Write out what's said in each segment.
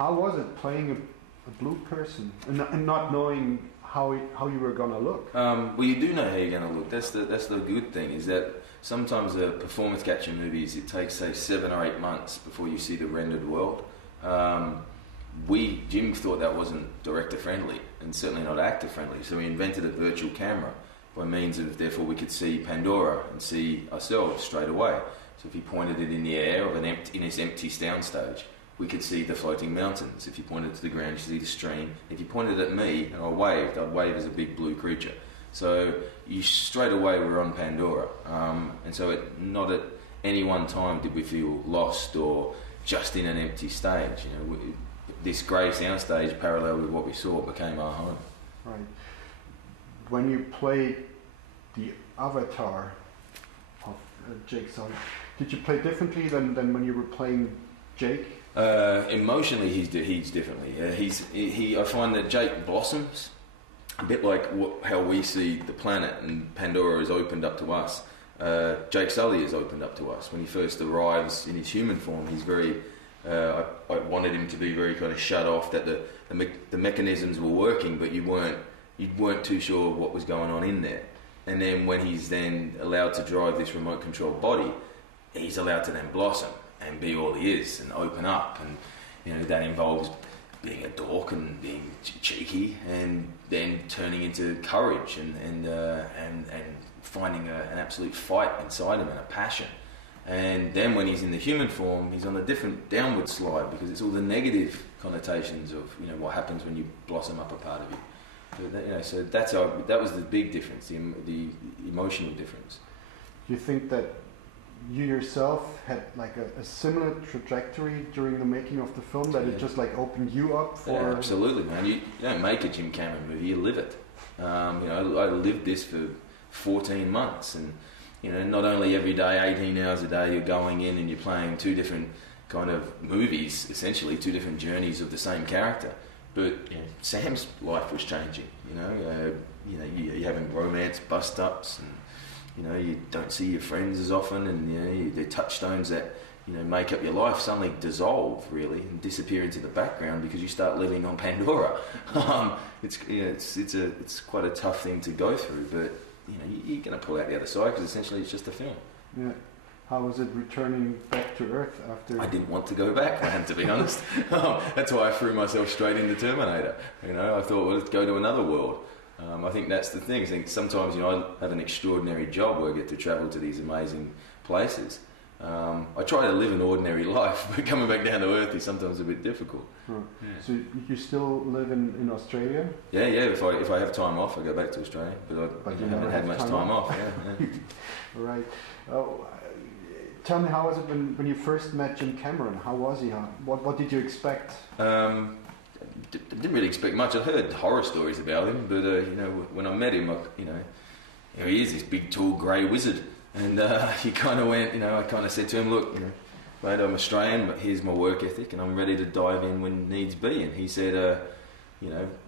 how was it playing a blue person and not knowing how you were gonna look? Well, you do know how you're gonna look. That's the good thing, is that sometimes the performance capture movies, it takes say 7 or 8 months before you see the rendered world. Jim thought that wasn't director friendly and certainly not actor friendly, so we invented a virtual camera by means of, therefore we could see Pandora and see ourselves straight away. So if he pointed it in the air of in this empty soundstage, we could see the floating mountains. If you pointed to the ground, you could see the stream. If you pointed at me and I waved, I'd wave as a big blue creature. So you straight away were on Pandora. And so not at any one time did we feel lost or just in an empty stage. This grey soundstage, parallel with what we saw, became our home. Right. When you played the avatar of Jake Sully, did you play differently than when you were playing Jake? Emotionally, he's differently. I find that Jake blossoms a bit like how we see the planet, and Pandora is opened up to us. Jake Sully is opened up to us. When he first arrives in his human form, he's very. I wanted him to be very kind of shut off. That the mechanisms were working, but you weren't too sure what was going on in there. And then when he's then allowed to drive this remote controlled body, he's allowed to then blossom and be all he is and open up, and that involves being a dork and being cheeky, and then turning into courage and finding an absolute fight inside him and a passion. And then when he's in the human form, he's on a different downward slide, because it's all the negative connotations of what happens when you blossom up a part of you. So that was the big difference, the emotional difference. Do you think that you yourself had like a similar trajectory during the making of the film, that it just like opened you up for? Yeah, absolutely, man. You don't make a Jim Cameron movie, you live it. I lived this for 14 months, and not only every day, 18 hours a day, you're going in and you're playing 2 different kind of movies, essentially 2 different journeys of the same character. But Sam's life was changing. You're having romance bust-ups, and you don't see your friends as often, and the touchstones that make up your life suddenly dissolve really and disappear into the background because you start living on Pandora. It's quite a tough thing to go through, but you're going to pull out the other side, because essentially it's just a film. Yeah. How was it returning back to Earth after? I didn't want to go back, man, to be honest. That's why I threw myself straight into Terminator. I thought, well, let's go to another world. I think that's the thing. I think sometimes I have an extraordinary job where I get to travel to these amazing places. I try to live an ordinary life, but coming back down to Earth is sometimes a bit difficult. Huh. Yeah. So you still live in Australia? Yeah. If I have time off, I go back to Australia, but I haven't had much time off. Yeah. All right. Tell me, how was it when you first met Jim Cameron? How was he? What did you expect? Didn't really expect much. I heard horror stories about him, but when I met him, he is this big, tall, grey wizard, and he kind of went. I kind of said to him, "Look, mate, I'm Australian, but here's my work ethic, and I'm ready to dive in when needs be." And he said,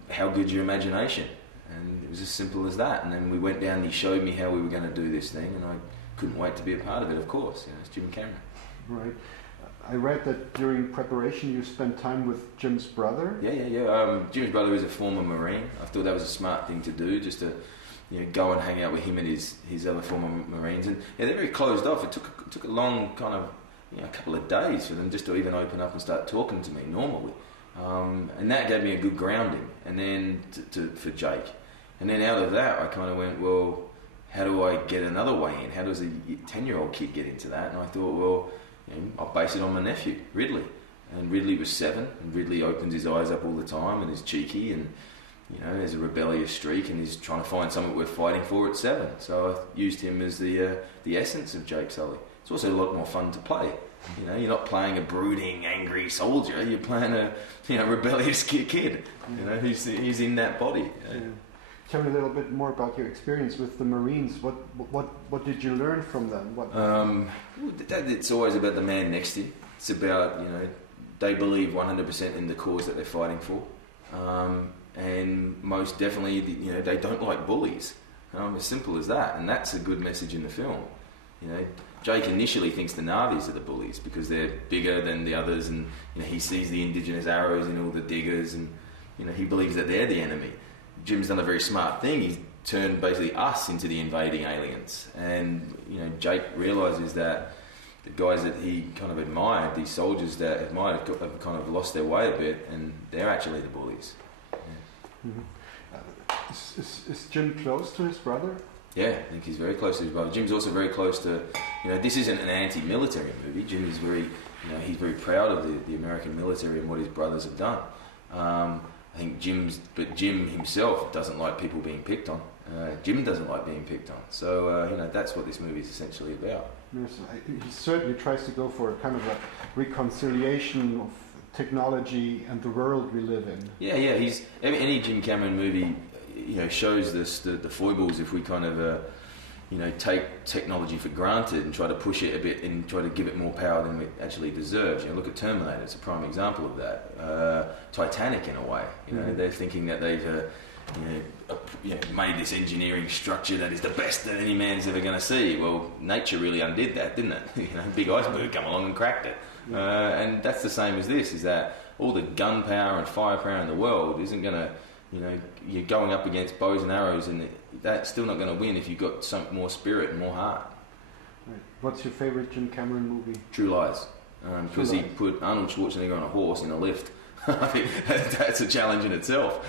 "How good's your imagination?" And it was as simple as that. And then we went down, and he showed me how we were going to do this thing, and I couldn't wait to be a part of it. Of course, it's Jim Cameron. Right. I read that during preparation you spent time with Jim's brother. Yeah. Jim's brother is a former Marine. I thought that was a smart thing to do, just to go and hang out with him and his other former Marines. And they're very closed off. It took a long kind of a couple of days for them just to even open up and start talking to me normally. And that gave me a good grounding. And then for Jake, and then out of that I kind of went, well, how do I get another way in? How does a 10-year-old kid get into that? And I thought, well, I'll base it on my nephew, Ridley. And Ridley was 7, and Ridley opens his eyes up all the time and is cheeky, and there's a rebellious streak, and he's trying to find something worth fighting for at 7. So I used him as the essence of Jake Sully. It's also a lot more fun to play. You're not playing a brooding, angry soldier. You're playing a rebellious kid. Who's in that body. Yeah. Tell me a little bit more about your experience with the Marines. What did you learn from them? It's always about the man next to you. It's about they believe 100% in the cause that they're fighting for, and most definitely they don't like bullies. As simple as that, and that's a good message in the film. You know, Jake initially thinks the Na'vis are the bullies because they're bigger than the others, and you know he sees the indigenous arrows in all the diggers, and you know he believes that they're the enemy. Jim's done a very smart thing. He's turned basically us into the invading aliens, and you know Jake realizes that the guys that he kind of admired, these soldiers that admired, have kind of lost their way a bit, and they're actually the bullies. Yeah. Mm-hmm. Is Jim close to his brother? Yeah, I think he's very close to his brother. Jim's also very close to, you know, this isn't an anti-military movie. Jim is very, you know, he's very proud of the American military and what his brothers have done. I think Jim himself doesn't like people being picked on. Jim doesn't like being picked on. So, you know, that's what this movie is essentially about. Yes, he certainly tries to go for a kind of a reconciliation of technology and the world we live in. Yeah, any Jim Cameron movie, you know, shows this the foibles if we kind of you know, take technology for granted and try to push it a bit and try to give it more power than it actually deserves. You know, look at Terminator; it's a prime example of that. Titanic, in a way, you know, they're thinking that they've made this engineering structure that is the best that any man's ever going to see. Well, nature really undid that, didn't it? You know, big iceberg come along and cracked it. And that's the same as this: is that all the gunpowder and firepower in the world isn't going to, you know, you're going up against bows and arrows, and that's still not going to win if you've got some more spirit and more heart. Right. What's your favourite Jim Cameron movie? True Lies, because he put Arnold Schwarzenegger on a horse in a lift. I think that's a challenge in itself.